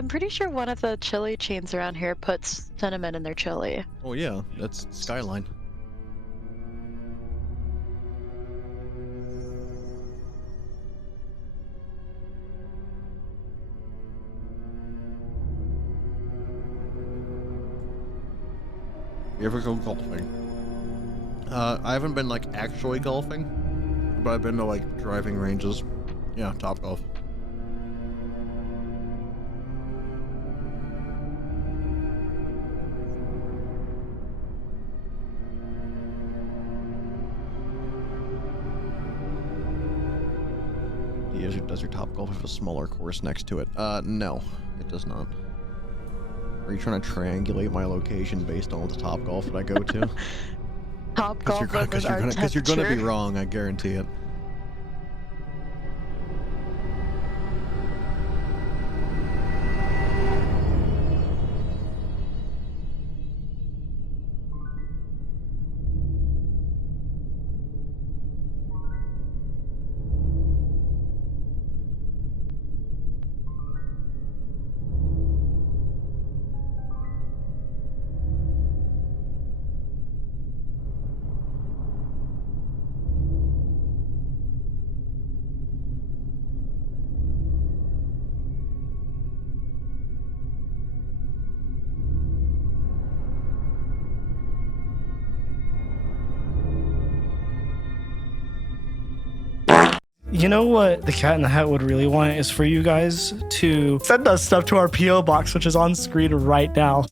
I'm pretty sure one of the chili chains around here puts cinnamon in their chili. Oh yeah, that's Skyline. You ever go golfing? I haven't been like actually golfing, but I've been to like driving ranges. Yeah, Top Golf. Does your Top Golf have a smaller course next to it? No, it does not. Are you trying to triangulate my location based on the Top Golf that I go to? Top Golf Because you're gonna be wrong, I guarantee it. You know what the Cat in the Hat would really want is for you guys to send us stuff to our P.O. box, which is on screen right now.